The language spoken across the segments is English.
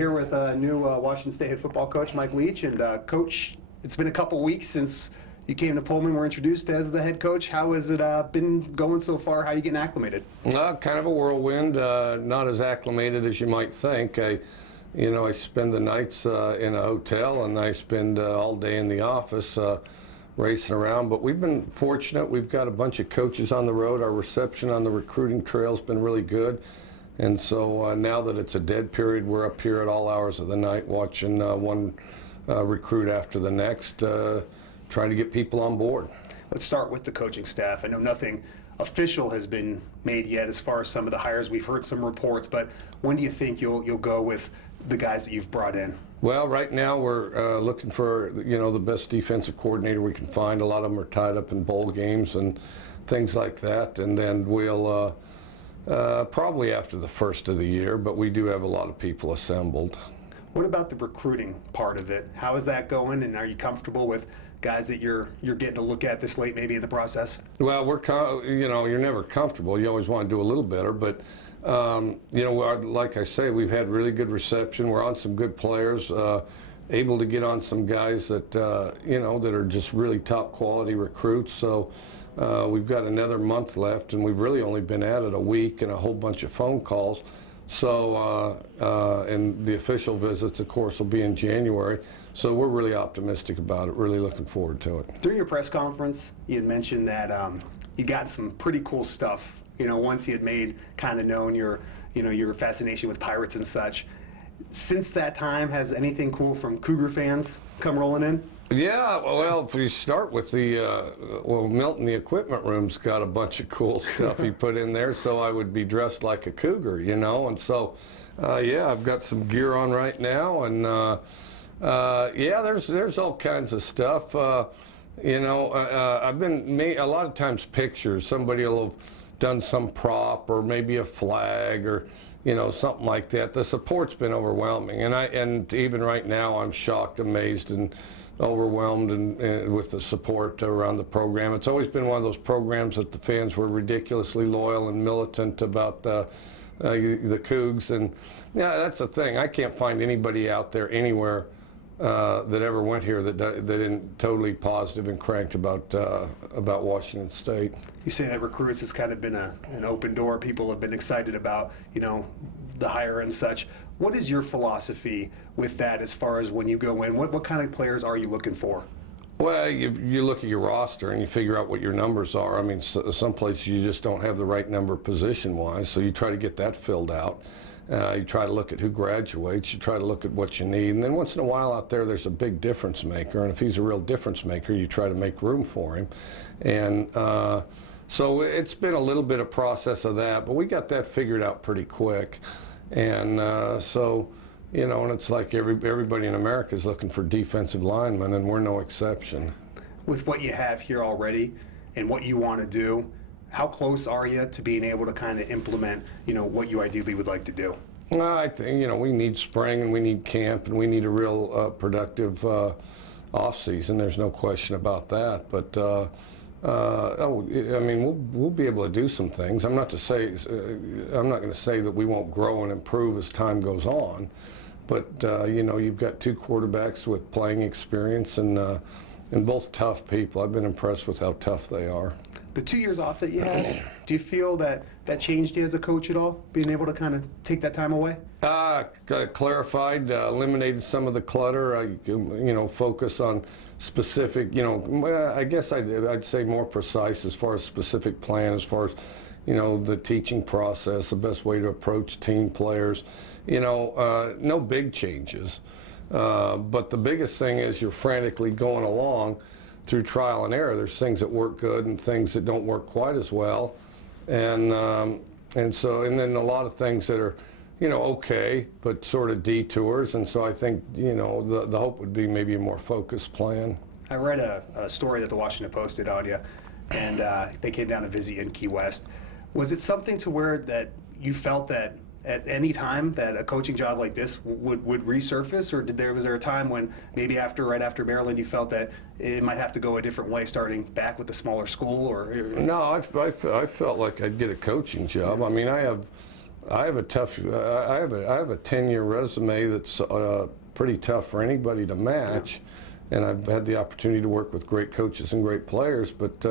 here with new Washington State head football coach Mike Leach. And Coach, it's been a couple weeks since you came to Pullman, were introduced as the head coach. How has it been going so far? How are you getting acclimated? Kind of a whirlwind, not as acclimated as you might think. I spend the nights in a hotel, and I spend all day in the office racing around. But we've been fortunate. We've got a bunch of coaches on the road. Our reception on the recruiting trail has been really good. And so now that it's a dead period, we're up here at all hours of the night watching one recruit after the next, trying to get people on board. Let's start with the coaching staff. I know nothing official has been made yet as far as some of the hires. We've heard some reports, but when do you think you'll go with the guys that you've brought in? Well, right now we're looking for the best defensive coordinator we can find. A lot of them are tied up in bowl games and things like that, and then we'll probably after the first of the year, but we do have a lot of people assembled. What about the recruiting part of it? How is that going, and are you comfortable with guys that you're getting to look at this late maybe in the process? Well, you're never comfortable. You always want to do a little better, but like I say, we've had really good reception. We're on some good players, able to get on some guys that that are just really top quality recruits. So we've got another month left, and we've really only been at it a week and a whole bunch of phone calls. So, and the official visits, of course, will be in January. So we're really optimistic about it, really looking forward to it. During your press conference, you had mentioned that you got some pretty cool stuff. Once you had made kind of known your fascination with Pirates and such. Since that time, has anything cool from Cougar fans come rolling in? Yeah, well, if we start with Milton, the equipment room's got a bunch of cool stuff he put in there, so I would be dressed like a Cougar, and so, yeah, I've got some gear on right now, and yeah, there's all kinds of stuff. I've been made a lot of times pictures. Somebody will have done some prop or maybe a flag or something like that. The support's been overwhelming, and even right now I'm shocked, amazed, and overwhelmed and with the support around the program. It's always been one of those programs that the fans were ridiculously loyal and militant about the Cougs, and yeah, that's the thing. I can't find anybody out there anywhere that ever went here that isn't totally positive and cranked about Washington State. You say that recruits has kind of been an open door. People have been excited about the hire and such. What is your philosophy with that as far as when you go in? What kind of players are you looking for? Well, you look at your roster and you figure out what your numbers are. I mean, some places you just don't have the right number position-wise, so you try to get that filled out. You try to look at who graduates, you try to look at what you need, and then once in a while out there's a big difference maker, and if he's a real difference maker, you try to make room for him. And so it's been a little bit of process of that, but we got that figured out pretty quick. And so, and it's like everybody in America is looking for defensive linemen, and we're no exception. With what you have here already and what you want to do, how close are you to being able to kind of implement, what you ideally would like to do? I think, we need spring and we need camp and we need a real productive off-season. There's no question about that. But, I mean, we'll be able to do some things. I'm not going to say that we won't grow and improve as time goes on. But, you've got two quarterbacks with playing experience and both tough people. I've been impressed with how tough they are. The 2 years off that you had, do you feel that changed you as a coach at all, being able to kind of take that time away? Got clarified, eliminated some of the clutter, focus on specific, I guess I'd say more precise as far as specific plan, as far as, the teaching process, the best way to approach team players, no big changes. But the biggest thing is you're frantically going along through trial and error. There's things that work good and things that don't work quite as well, and then a lot of things that are okay but sort of detours. And so I think the hope would be maybe a more focused plan. I read a story that the Washington Post did on you, and they came down to visit you in Key West. Was it something to where that you felt that at any time that a coaching job like this would resurface, or was there a time when maybe right after Maryland you felt that it might have to go a different way, starting back with the smaller school? Or no, I felt like I'd get a coaching job. I mean, I have I have a tough. I have a 10-year resume that's pretty tough for anybody to match, and I've had the opportunity to work with great coaches and great players. But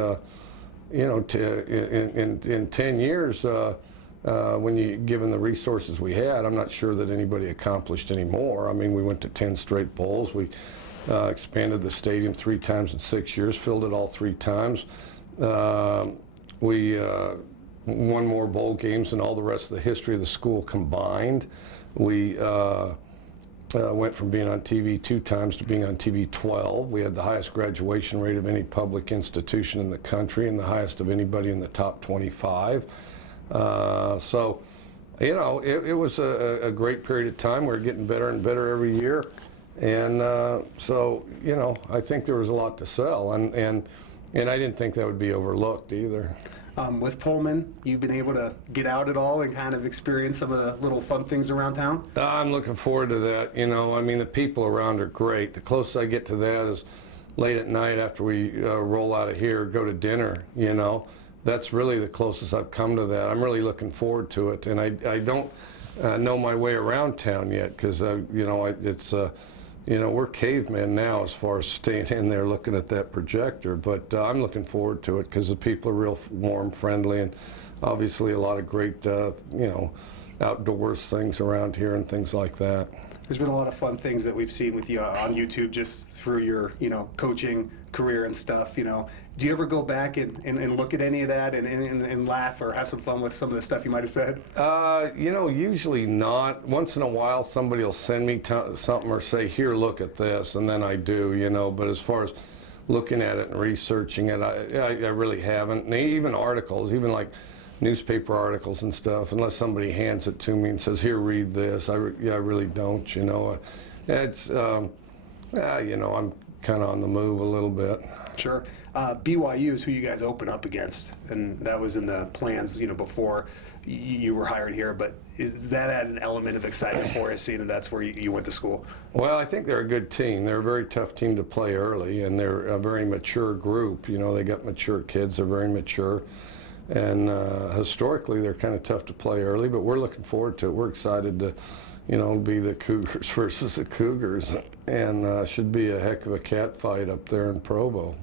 you know, in 10 years, when you given the resources we had, I'm not sure that anybody accomplished any more. I mean, we went to 10 straight bowls. We expanded the stadium 3 times in 6 years, filled it all 3 times. We won more bowl games than all the rest of the history of the school combined. We went from being on TV 2 times to being on TV 12. We had the highest graduation rate of any public institution in the country and the highest of anybody in the top 25. So, you know, it was a great period of time. We're getting better and better every year. And so, you know, I think there was a lot to sell. And I didn't think that would be overlooked either. With Pullman, you've been able to get out at all and kind of experience some of the little fun things around town? I'm looking forward to that. You know, I mean, the people around are great. The closest I get to that is late at night after we roll out of here, go to dinner, you know. That's really the closest I've come to that. I'm really looking forward to it. And I don't know my way around town yet because, you know, it's... you know, we're cavemen now as far as staying in there looking at that projector, but I'm looking forward to it because the people are real warm, friendly, and obviously a lot of great, you know, outdoors things around here and things like that. There's been a lot of fun things that we've seen with you on YouTube just through your, you know, coaching career and stuff, you know. Do you ever go back and look at any of that and laugh or have some fun with some of the stuff you might have said? You know, usually not. Once in a while somebody will send me something or say, here, look at this, and then I do, you know. But as far as looking at it and researching it, I really haven't. And even articles, even like newspaper articles and stuff, unless somebody hands it to me and says, here, read this, I really don't, you know. It's, you know, I'm kind of on the move a little bit. Sure. BYU is who you guys open up against, and that was in the plans, you know, before you were hired here. But is that add an element of excitement for you, seeing that that's where you went to school? Well, I think they're a good team. They're a very tough team to play early, and they're a very mature group. You know, they got mature kids. They're very mature. And historically, they're kind of tough to play early, but we're looking forward to it. We're excited to, you know, be the Cougars versus the Cougars, and should be a heck of a cat fight up there in Provo.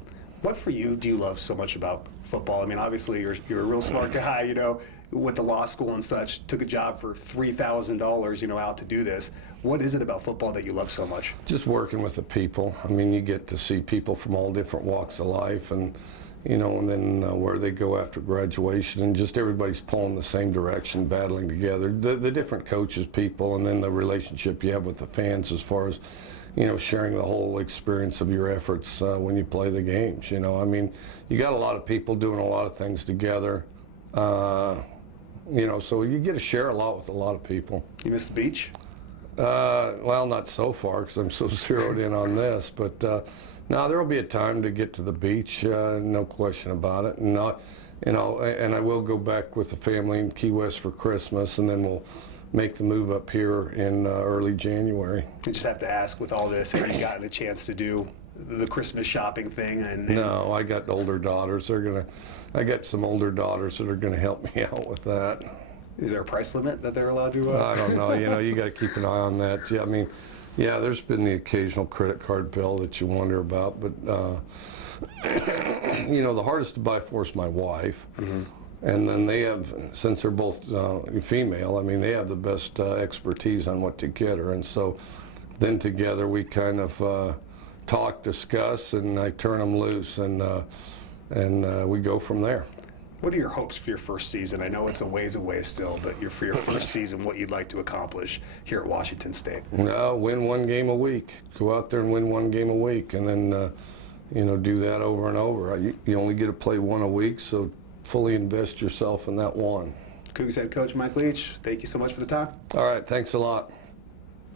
What for you do you love so much about football? I mean, obviously you're a real smart guy, you know, went to law school and such, took a job for $3,000, you know, out to do this. What is it about football that you love so much? Just working with the people. I mean, you get to see people from all different walks of life, and you know, and then where they go after graduation, and just everybody's pulling the same direction, battling together. The different coaches, people, and then the relationship you have with the fans as far as, you know, sharing the whole experience of your efforts when you play the games. You know, I mean, you got a lot of people doing a lot of things together. You know, so you get to share a lot with a lot of people. You miss the beach? Well, not so far because I'm so zeroed in on this, but no, there will be a time to get to the beach, no question about it. And you know, and I will go back with the family in Key West for Christmas, and then we'll make the move up here in early January. I just have to ask, with all this, have you gotten a chance to do the Christmas shopping thing? No, I got older daughters. I got some older daughters that are gonna help me out with that. Is there a price limit that they're allowed to? I don't know. You know, you got to keep an eye on that. Yeah, I mean, yeah, there's been the occasional credit card bill that you wonder about, but you know, the hardest to buy for is my wife. Mm-hmm. And then they have, since they're both female, I mean, they have the best expertise on what to get her. And so then together we kind of talk, discuss, and I turn them loose, and we go from there. What are your hopes for your first season? I know it's a ways away still, but for your first season, what you'd like to accomplish here at Washington State? No, win 1 game a week. Go out there and win 1 game a week, and then you know, do that over and over. You only get to play 1 a week, so fully invest yourself in that one. Cougs head coach Mike Leach, thank you so much for the time. All right, thanks a lot.